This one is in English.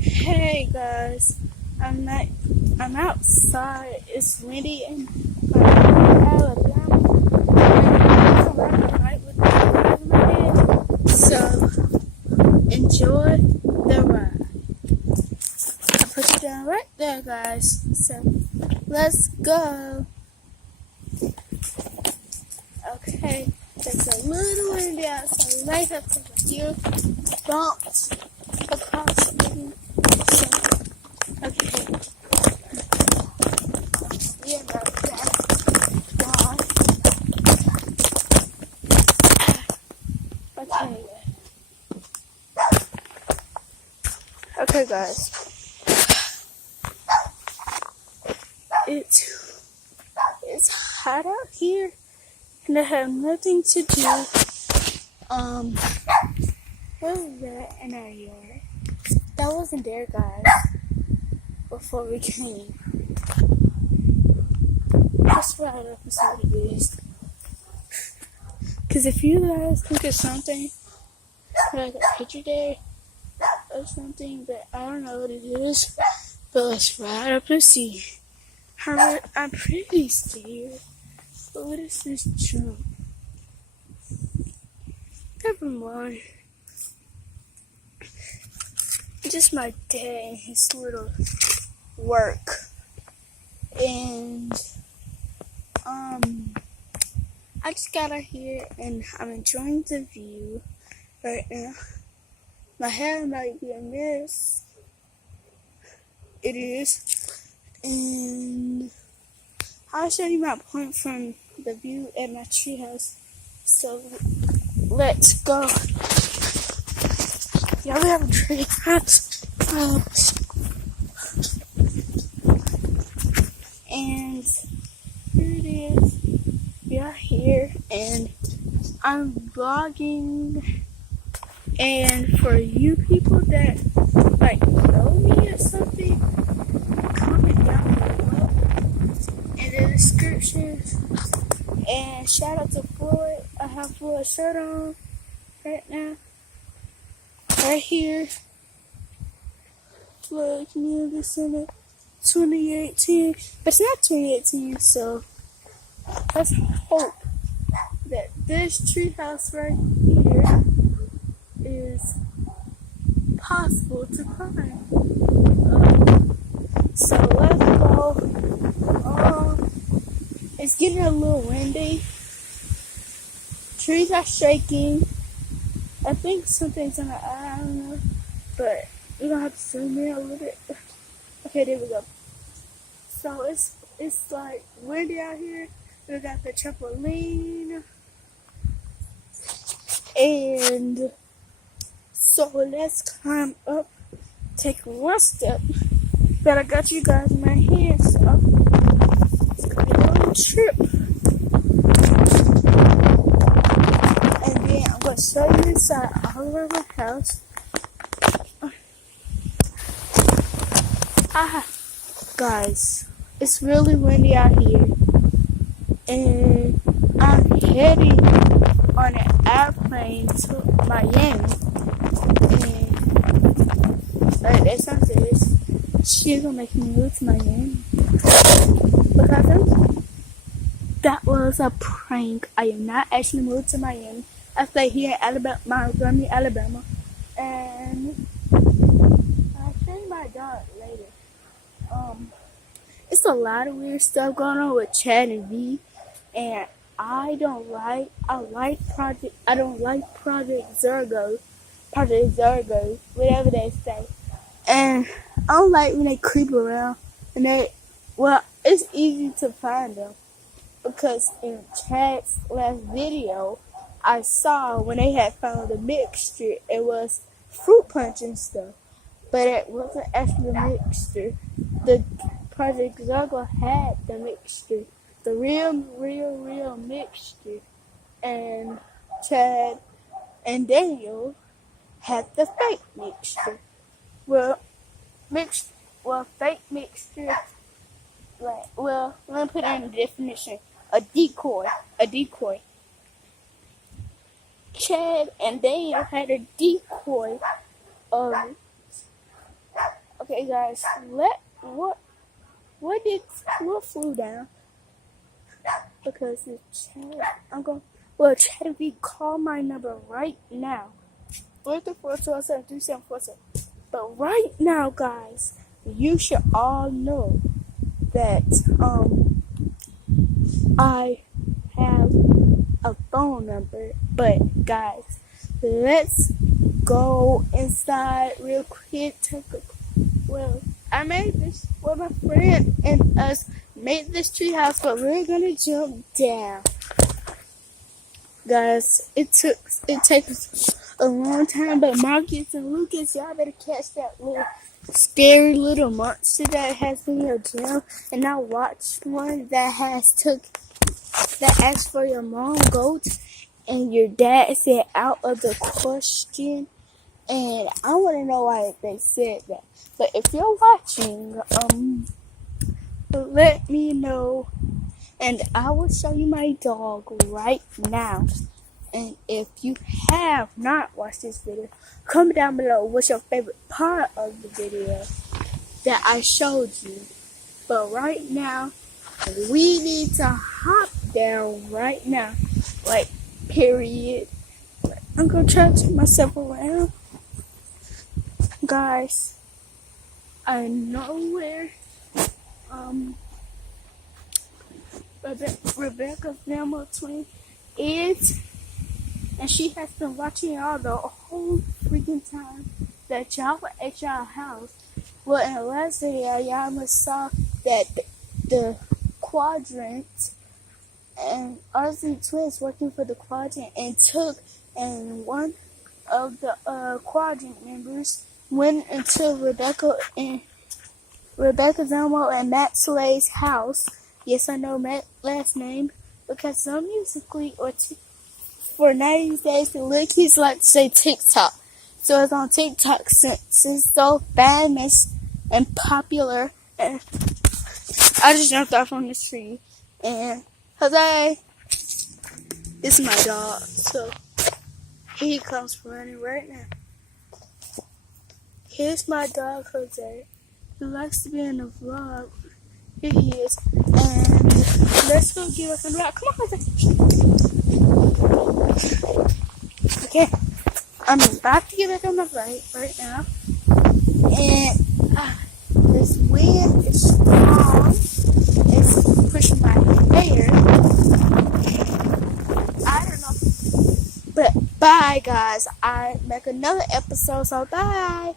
Hey guys, I'm at, I'm outside. It's windy in Alabama. And it's around the night with the clouds in my head. So enjoy the ride. I put you down right there, guys. So let's go. Okay, it's a little windy outside. We might have to take a few bumps across the so okay. Yeah, okay. Okay, guys. It's hot out here, and I have nothing to do. What was that in our yard? That wasn't there, guys. Before we came, just right up and see what it is. Cause if you guys think of something, like a picture there or something, but I don't know what it is. But let's ride up and see. I'm pretty scared. But what is this jump? Never mind. Just my dad and his little work. And I just got out here and I'm enjoying the view right now. My hair might be a mess. It is. And I'll show you my point from the view at my treehouse. So let's go. Yeah, we have a treehouse. And here it is. We are here and I'm vlogging. And for you people that know me or something, comment down below in the description. And shout out to Floyd. I have Floyd's shirt on right now. Right here. Floyd Community Center 2018. But it's not 2018, so let's hope that this treehouse right here is possible to climb. So let's go. It's getting a little windy. Trees are shaking. I think something's in the eye, I don't know. But we're gonna have to zoom in a little bit. Okay, there we go. So it's like windy out here. We got the trampoline. And so let's climb up. Take one step. But I got you guys in my hands, so it's gonna be a little trip. And then I'm gonna show you inside all over my house. Guys, it's really windy out here. And I'm heading on an airplane to Miami. And that sounds serious. She's gonna make me move to Miami. Because that was a prank. I am not actually moved to Miami. I stay here in Alabama, Montgomery, Alabama. And I'll show you my dog later. It's a lot of weird stuff going on with Chad and V. And I don't like Project Zergo, whatever they say. And I don't like when they creep around and it's easy to find them because in Chad's last video, I saw when they had found the mixture, it was fruit punch and stuff, but it wasn't actually a mixture. The Project Zergo had the mixture. The real mixture, and Chad and Daniel had the fake mixture. Fake mixture. Let me put in the definition. A decoy. Chad and Daniel had a decoy of Okay, guys, what flew down? Because the chat, ChatGPT, call my number right now. 434-207-3747. But right now, guys, you should all know that I have a phone number. But guys, let's go inside real quick. Well, I made this with my friend and us made this treehouse, but we're gonna jump down. Guys, it takes a long time, but Marcus and Lucas, y'all better catch that little scary little monster that has been your gym. And I watched one that asked for your mom goat, and your dad said out of the question. And I want to know why they said that. But if you're watching, let me know, and I will show you my dog right now. And if you have not watched this video, comment down below what's your favorite part of the video that I showed you. But right now, we need to hop down right now. Like, period. I'm gonna try to turn myself around. Guys, I know where Rebecca's Velma twin is, and she has been watching y'all the whole freaking time that y'all were at y'all house. Well, in the last video, y'all must saw that the quadrant and RZ twins working for the quadrant and one of the quadrant members went into Rebecca Zelmo and Matt Slay's house. Yes, I know Matt's last name because some musically for 90 days the little kids like to say TikTok. So it's on TikTok since it's so famous and popular. And I just jumped off on the tree. And Jose, this is my dog. So he comes running right now. Here's my dog, Jose. He likes to be in the vlog. Here he is. And let's go get us on the rock. Come on, Jose. Okay. I'm about to get back on the right now. And this wind is strong. It's pushing my hair. I don't know. But bye, guys. I make another episode, so bye.